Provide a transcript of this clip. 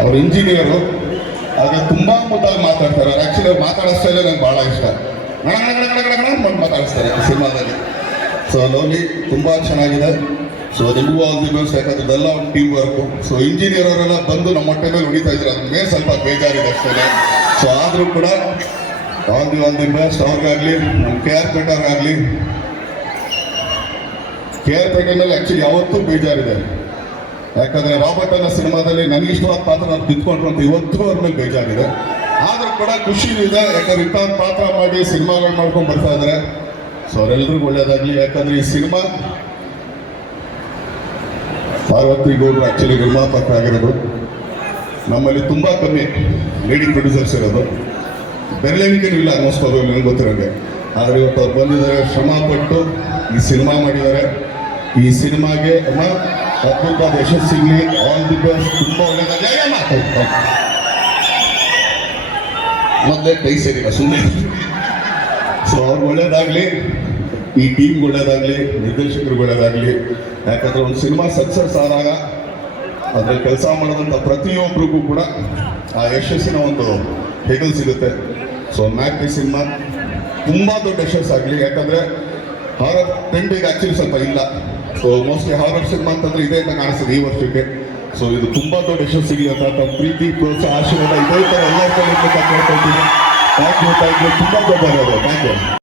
ಅವ್ರು ಇಂಜಿನಿಯರು ಆಗ ತುಂಬಾ ಮುದ್ದಾಗಿ ಮಾತಾಡ್ತಾರೆ. ಅವ್ರು ಆಕ್ಚುಲಿ ಅವ್ರು ಮಾತಾಡೋ ಸ್ಟೈಲ್ ನಂಗೆ ಬಹಳ ಇಷ್ಟ. ಮಾತಾಡಿಸ್ತಾರೆ ಸಿನಿಮಾದಲ್ಲಿ. ಸೊ ಅಲ್ಲೋಗಿ ತುಂಬಾ ಚೆನ್ನಾಗಿದೆ. ಸೊ ನಿಮಗೂ ಆಲ್ ದಿ ಬೆಸ್ಟ್ ಯಾಕಂದ್ರೆ ಇದೆಲ್ಲ ಒಂದು ಟೀಮ್ ವರ್ಕು ಸೊ ಇಂಜಿನಿಯರ್ ಅವರೆಲ್ಲ ಬಂದು ನಮ್ಮ ಹೊಟ್ಟೆ ಮೇಲೆ ಹೊಡಿತಾ ಇದ್ರು. ಅದ್ರ ಮೇಲೆ ಸ್ವಲ್ಪ ಬೇಜಾರಿದೆ ಅಷ್ಟೇ ಸೊ ಆದರೂ ಕೂಡ all the all the best ಅವ್ರಿಗಾಗಲಿ ನಮ್ಮ ಕೆ ಆರ್ ಪೇಟರ್ಗಾಗಲಿ ಕೆ ಆರ್ ಪೇಟೆನಲ್ಲಿ ಆ್ಯಕ್ಚುಲಿ ಯಾವತ್ತೂ ಬೇಜಾರಿದೆ. ಯಾಕಂದ್ರೆ ರಾಬರ್ಟ್ ಅನ್ನೋ ಸಿನಿಮಾದಲ್ಲಿ ನನಗೆ ಇಷ್ಟವಾದ ಪಾತ್ರ ನಾನು ಕಿತ್ಕೊಂಡ್ರು ಅಂತ ಇವತ್ತು ಅವ್ರ ಮೇಲೆ ಬೇಜಾರಿದೆ. ಆದ್ರೂ ಕೂಡ ಖುಷಿ ಇದೆ, ಯಾಕಂದ್ರೆ ಇಂಥ ಪಾತ್ರ ಮಾಡಿ ಸಿನಿಮಾಗಳು ಮಾಡ್ಕೊಂಡು ಬರ್ತಾ ಇದ್ದಾರೆ ಸೊ ಅವರೆಲ್ಲರಿಗೂ ಒಳ್ಳೇದಾಗ್ಲಿ. ಯಾಕಂದ್ರೆ ಈ ಸಿನಿಮಾ ಪಾರ್ವತಿ ಗೌಡ್ರು ಆಕ್ಚುಲಿ ನಿರ್ಮಾಪಕರಾಗಿರೋದು ನಮ್ಮಲ್ಲಿ ತುಂಬಾ ಕಮ್ಮಿ ಲೇಡಿ ಪ್ರೊಡ್ಯೂಸರ್ಸ್ ಇರೋದು. ಬೆರಳೆಣಿಕೆನೂ ಇಲ್ಲ ಅವರು ನನಗೆ ಗೊತ್ತಿರೋಂಗೆ. ಆದರೆ ಇವತ್ತು ಅವ್ರು ಬಂದಿದ್ದಾರೆ ಶ್ರಮ ಪಟ್ಟು ಈ ಸಿನಿಮಾ ಮಾಡಿದ್ದಾರೆ. ಈ ಸಿನಿಮಾಗೆ ಅಮ್ಮ ಯಶಸ್ಸಿಗೆ ಯಶಸ್ಸು ಸಿಗಲಿ ಆಲ್ ದಿ ಬೆಸ್ಟ್ ತುಂಬಾ ಒಳ್ಳೆಯದಾಗಲಿ ಮಾತಾಡ್ತಾರೆ ಮೊದಲೇ ಕೈ ಸೇರಿಲ್ಲ ಸುಮ್ಮನೆ ಸೊ ಅವ್ರಿಗೆ ಒಳ್ಳೇದಾಗಲಿ, ಈ ಟೀಮ್ ಒಳ್ಳೇದಾಗಲಿ ನಿರ್ದೇಶಕರು ಒಳ್ಳೇದಾಗಲಿ. ಯಾಕಂದ್ರೆ ಒಂದು ಸಿನಿಮಾ ಸಕ್ಸಸ್ ಆದಾಗ ಅದ್ರಲ್ಲಿ ಕೆಲಸ ಮಾಡೋದಂಥ ಪ್ರತಿಯೊಬ್ಬರಿಗೂ ಕೂಡ ಆ ಯಶಸ್ಸಿನ ಒಂದು ಹೆಗಲ್ ಸಿಗುತ್ತೆ. ಸೊ ಈ ಸಿನಿಮಾ ತುಂಬ ದೊಡ್ಡ ಯಶಸ್ಸಾಗಲಿ. ಯಾಕಂದರೆ ಅವರ ಟ್ರೆಂಡಿಗೆ ಆ್ಯಕ್ಚುಲಿ ಸ್ವಲ್ಪ ಇಲ್ಲ. ಸೊ ಮೋಸ್ಟ್ಲಿ ಹಾರರ್ ಸಿನಿಮಾ ಅಂತಂದ್ರೆ ಇದೇ ಅಂತ ಕಾಣಿಸ್ತದೆ ಈ ವರ್ಷಕ್ಕೆ. ಸೊ ಇದು ತುಂಬ ದೊಡ್ಡ ಯಶಸ್ಸಿಗೆ ಅಂತ ತಮ್ಮ ಪ್ರೀತಿ ಪ್ರೋತ್ಸಾಹ ಆಶೀರ್ವಾದ ಇದೇ ಥರ ಎಲ್ಲ ಕೇಳ್ಕೊಳ್ತೀನಿ ಥ್ಯಾಂಕ್ ಯು ಥ್ಯಾಂಕ್ ಯು ತುಂಬ ದೊಡ್ಡ ಥ್ಯಾಂಕ್ ಯು